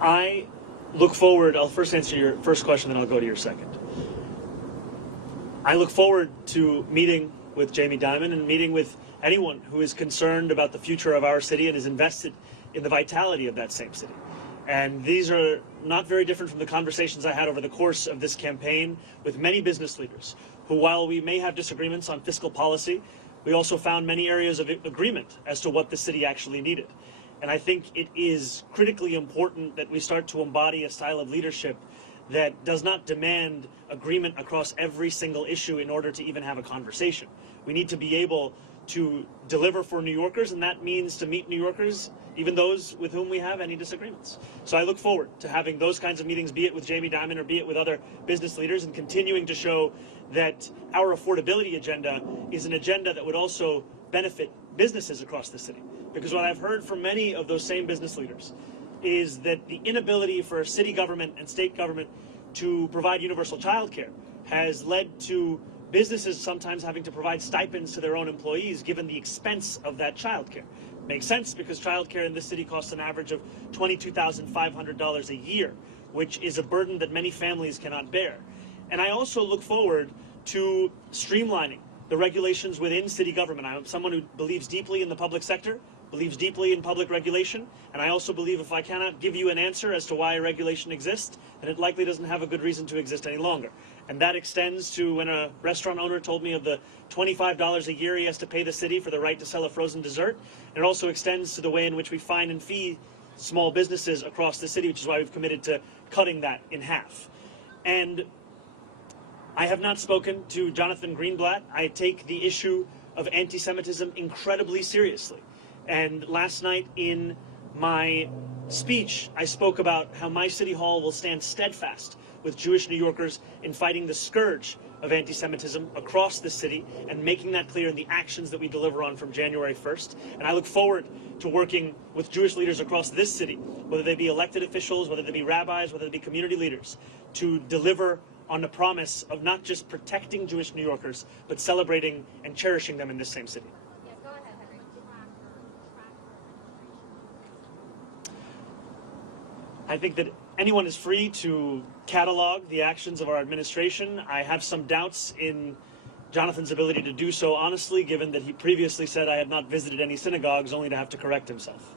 I look forward, I'll first answer your first question, then I'll go to your second. I look forward to meeting with Jamie Dimon and meeting with anyone who is concerned about the future of our city and is invested in the vitality of that same city. And these are not very different from the conversations I had over the course of this campaign with many business leaders who, while we may have disagreements on fiscal policy, we also found many areas of agreement as to what the city actually needed. And I think it is critically important that we start to embody a style of leadership that does not demand agreement across every single issue in order to even have a conversation. We need to be able to deliver for New Yorkers, and that means to meet New Yorkers, even those with whom we have any disagreements. So I look forward to having those kinds of meetings, be it with Jamie Dimon or be it with other business leaders, and continuing to show that our affordability agenda is an agenda that would also benefit businesses across the city. Because what I've heard from many of those same business leaders is that the inability for city government and state government to provide universal child care has led to businesses sometimes having to provide stipends to their own employees given the expense of that child care. Makes sense because child care in this city costs an average of $22,500 a year, which is a burden that many families cannot bear. And I also look forward to streamlining the regulations within city government. I'm someone who believes deeply in the public sector, believes deeply in public regulation, and I also believe if I cannot give you an answer as to why a regulation exists, then it likely doesn't have a good reason to exist any longer. And that extends to when a restaurant owner told me of the $25 a year he has to pay the city for the right to sell a frozen dessert. And it also extends to the way in which we fine and fee small businesses across the city, which is why we've committed to cutting that in half. And I have not spoken to Jonathan Greenblatt. I take the issue of anti-Semitism incredibly seriously. And last night in my speech, I spoke about how my city hall will stand steadfast with Jewish New Yorkers in fighting the scourge of anti-Semitism across the city and making that clear in the actions that we deliver on from January 1st. And I look forward to working with Jewish leaders across this city, whether they be elected officials, whether they be rabbis, whether they be community leaders, to deliver on the promise of not just protecting Jewish New Yorkers, but celebrating and cherishing them in this same city. I think that anyone is free to catalog the actions of our administration. I have some doubts in Jonathan's ability to do so honestly, given that he previously said I had not visited any synagogues, only to have to correct himself.